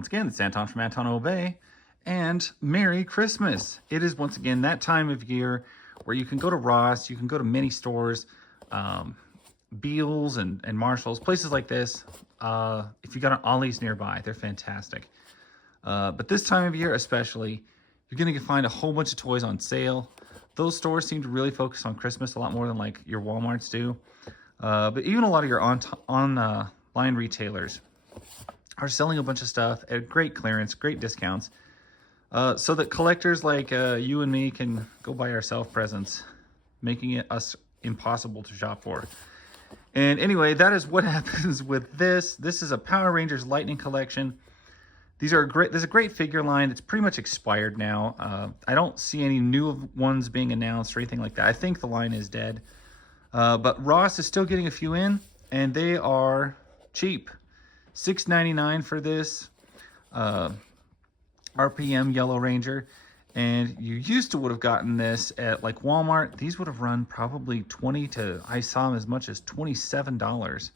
Once again, it's Anton from Anton Obey, and Merry Christmas. It is once again that time of year where you can go to Ross, you can go to many stores, Beals and Marshalls, places like this. If you got an Ollie's nearby, they're fantastic. But this time of year especially, you're going to find a whole bunch of toys on sale. Those stores seem to really focus on Christmas a lot more than like your Walmarts do. But even a lot of your online retailers are selling a bunch of stuff at great clearance, great discounts, so that collectors like you and me can go buy ourselves presents, making it us impossible to shop for. And anyway, that is what happens with this. This is a Power Rangers Lightning Collection. These are great. There's a great figure line. It's pretty much expired now. I don't see any new ones being announced or anything like that. I think the line is dead. But Ross is still getting a few in, and they are cheap. $6.99 for this RPM Yellow Ranger. And you used to would have gotten this at like Walmart. These would have run probably $20 to, I saw them as much as $27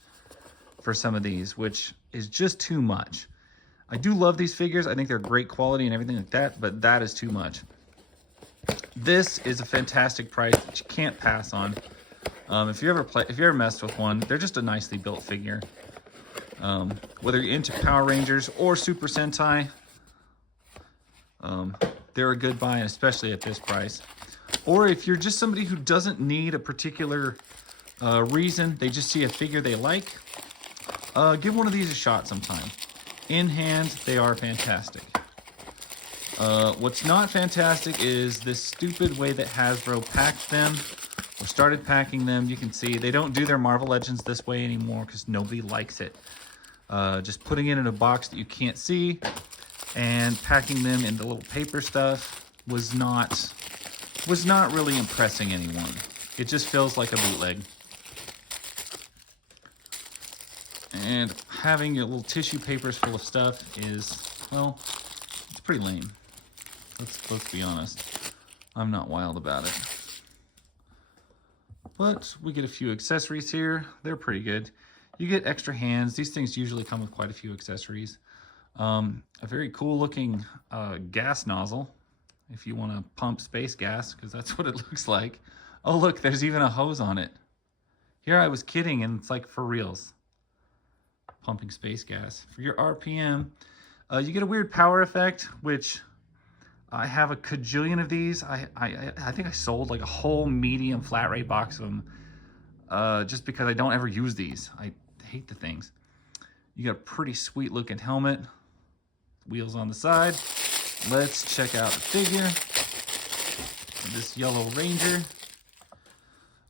for some of these, which is just too much. I do love these figures. I think they're great quality and everything like that, but that is too much. This is a fantastic price that you can't pass on. If you ever messed with one, they're just a nicely built figure. Whether you're into Power Rangers or Super Sentai, they're a good buy, and especially at this price. Or if you're just somebody who doesn't need a particular reason, they just see a figure they like, give one of these a shot sometime. In hand, they are fantastic. What's not fantastic is this stupid way that Hasbro packed them, or started packing them. You can see they don't do their Marvel Legends this way anymore because nobody likes it. Just putting it in a box that you can't see and packing them into little paper stuff was not really impressing anyone. It just feels like a bootleg. And having your little tissue papers full of stuff is, well, it's pretty lame. Let's be honest. I'm not wild about it. But we get a few accessories here. They're pretty good. You get extra hands. These things usually come with quite a few accessories. A very cool looking gas nozzle, if you want to pump space gas, because that's what it looks like. Oh, look, there's even a hose on it. Here I was kidding, and it's like for reals. Pumping space gas. For your RPM, you get a weird power effect, which I have a cajillion of these. I think I sold like a whole medium flat rate box of them just because I don't ever use these. I hate the things. You got a pretty sweet looking helmet. Wheels on the side. Let's check out the figure. This Yellow Ranger.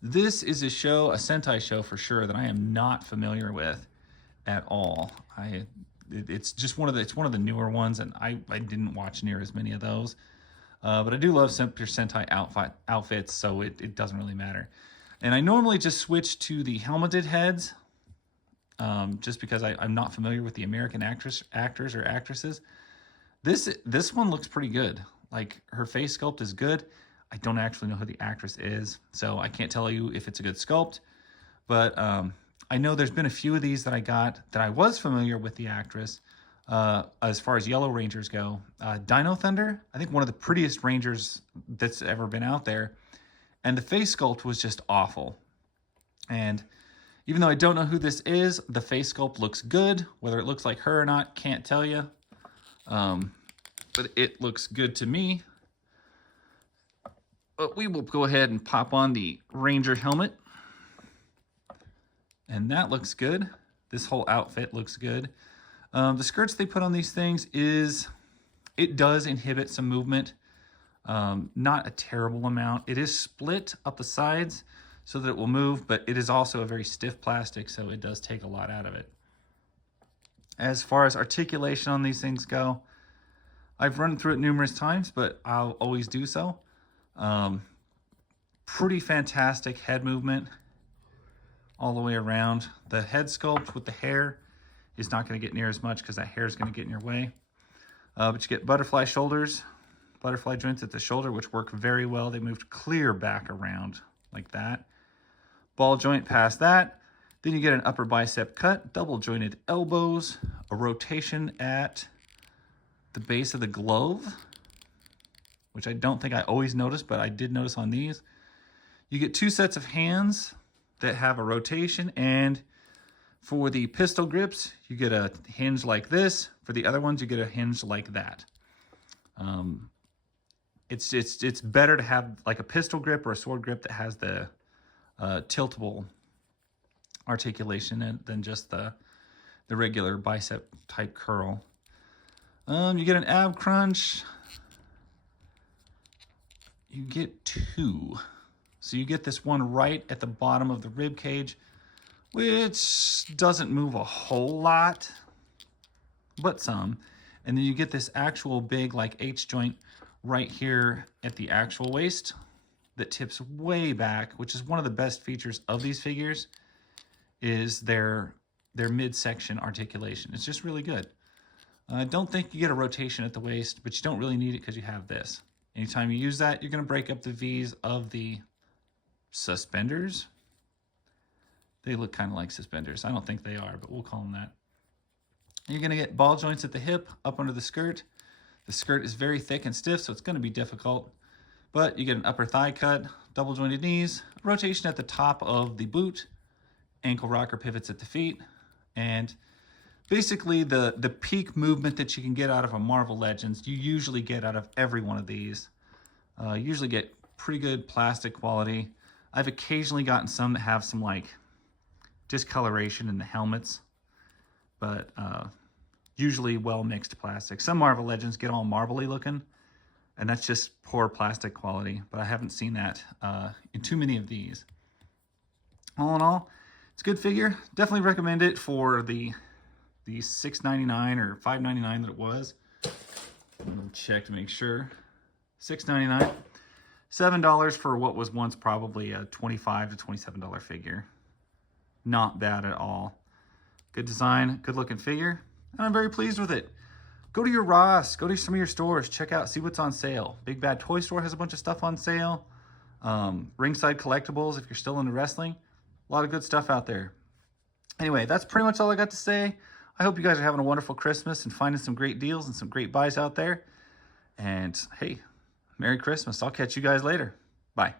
This is a Sentai show for sure that I am not familiar with at all. It's just one of the newer ones, and I didn't watch near as many of those. But I do love Super Sentai outfits, so it doesn't really matter. And I normally just switch to the helmeted heads, just because I'm not familiar with the American actors or actresses. This one looks pretty good. Like, her face sculpt is good. I don't actually know who the actress is, so I can't tell you if it's a good sculpt. But I know there's been a few of these that I got that I was familiar with the actress. As far as Yellow Rangers go, Dino Thunder, I think one of the prettiest Rangers that's ever been out there. And the face sculpt was just awful. And even though I don't know who this is, the face sculpt looks good. Whether it looks like her or not, can't tell you. But it looks good to me. But we will go ahead and pop on the Ranger helmet. And that looks good. This whole outfit looks good. The skirts they put on these things it does inhibit some movement. Not a terrible amount. It is split up the sides so that it will move, but it is also a very stiff plastic, so it does take a lot out of it. As far as articulation on these things go, I've run through it numerous times, but I'll always do so. Pretty fantastic head movement all the way around. The head sculpt with the hair is not going to get near as much because that hair is going to get in your way. But you get butterfly shoulders, butterfly joints at the shoulder, which work very well. They moved clear back around like that. Ball joint past that. Then you get an upper bicep cut, double jointed elbows, a rotation at the base of the glove, which I don't think I always notice, but I did notice on these. You get 2 sets of hands that have a rotation, and for the pistol grips, you get a hinge like this. For the other ones, you get a hinge like that. It's better to have like a pistol grip or a sword grip that has the tiltable articulation than just the regular bicep type curl. You get an ab crunch. You get 2. So you get this one right at the bottom of the rib cage, which doesn't move a whole lot, but some. And then you get this actual big like H joint right here at the actual waist that tips way back, which is one of the best features of these figures, is their midsection articulation. It's just really good. I don't think you get a rotation at the waist, but you don't really need it because you have this. Anytime you use that, you're going to break up the V's of the suspenders. They look kind of like suspenders. I don't think they are, but we'll call them that. You're going to get ball joints at the hip, up under the skirt. The skirt is very thick and stiff, so it's going to be difficult. But you get an upper thigh cut, double jointed knees, rotation at the top of the boot, ankle rocker pivots at the feet, and basically the peak movement that you can get out of a Marvel Legends, you usually get out of every one of these. You usually get pretty good plastic quality. I've occasionally gotten some that have some like discoloration in the helmets, but usually well mixed plastic. Some Marvel Legends get all marbly looking, and that's just poor plastic quality, but I haven't seen that in too many of these. All in all, it's a good figure. Definitely recommend it for the $6.99 or $5.99 that it was. I'm gonna check to make sure. $6.99. $7 for what was once probably a $25 to $27 figure. Not bad at all. Good design, good looking figure, and I'm very pleased with it. Go to your Ross, go to some of your stores, check out, see what's on sale. Big Bad Toy Store has a bunch of stuff on sale. Ringside Collectibles, if you're still into wrestling. A lot of good stuff out there. Anyway, that's pretty much all I got to say. I hope you guys are having a wonderful Christmas and finding some great deals and some great buys out there. And hey, Merry Christmas. I'll catch you guys later. Bye.